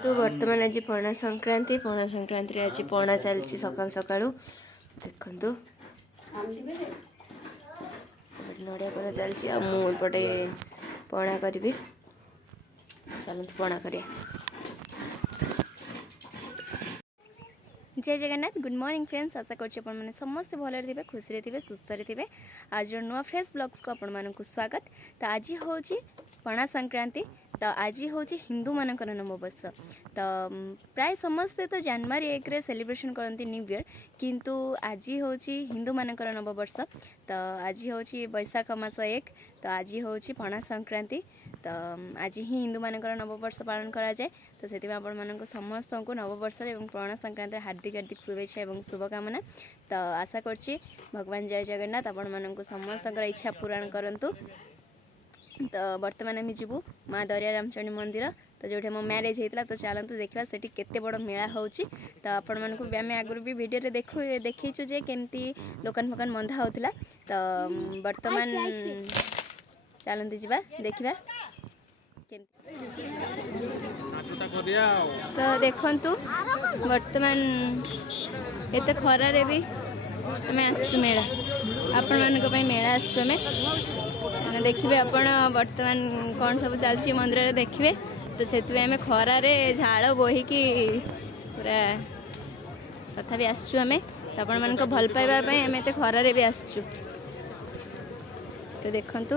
देखो बर्तमान आज पणा संक्रांति आज पणा चलती सका सका देखु नड़िया कोरा चलती मुझे पणा करी चलते पणा करिया। जय जगन्नाथ गुड मॉर्निंग फ्रेंड्स आशा कर समस्ते भलरे थे खुशी थे सुस्थ थे। आज नुआ फ्रेश ब्लॉग्स को आपण को स्वागत। तो आज हूँ पणा संक्रांति तो आज हूँ हिंदू मानकर नववर्ष। तो प्राय समस्ते तो जनवरी 1 रे सेलिब्रेशन करती न्यू ईयर किंतु आज हूँ हिंदू मानकर नववर्ष। तो आज हूँ बैशाख मास 1 तो आज हूँ पणा संक्रांति। तो आज ही हिंदू मानकर नववर्ष पालन करा जाए। तो से आपण समस्त को नववर्ष एवं पणा संक्रांति हार्दिक हार्दिक शुभेच्छा एवं शुभकामना। तो आशा करछि भगवान जय जगन्नाथ आपण मानक समस्त इच्छा पूरण करंतु। तो बर्तमान आम जीवु माँ दरिया रामचंडी मंदिर तो जो मो मैरेज होता तो चलतु देखा से केते बड़ मेला होची। तो आपण मानक भी आम आगुरी भी वीडियो देखु जे केमती दुकान फुकान बंधा होता। तो बर्तमान चलते जावा देखा तो देखंतु बर्तमान एत खरारे भी आम आसु मेला आपण मानक मेला आसु आम देखिए आपण बर्तमान कौन सब चलती मंदिर देखिए। तो से आम खरारे झाड़ बोहीकि पूरा तथा आसचु आम तो आपण मानक भल पाइबापी आम एत खरारे भी आसचु। तो देखंतु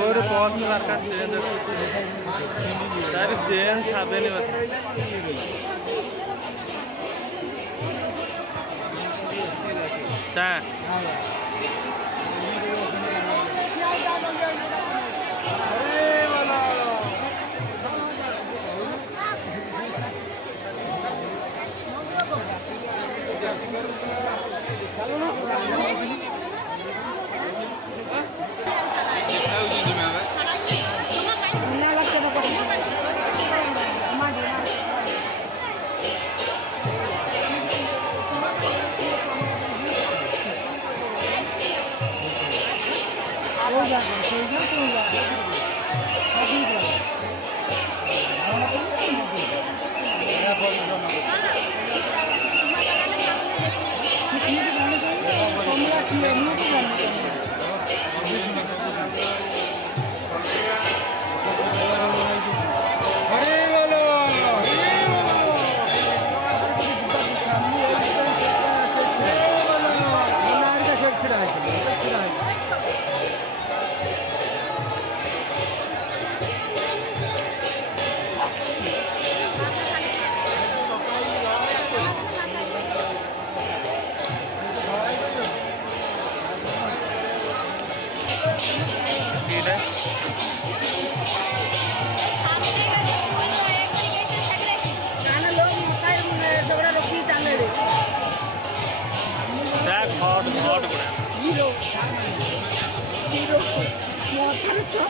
और बहुत सारा चेंज सारी चेंज खाते नहीं बता 뭐 다르죠?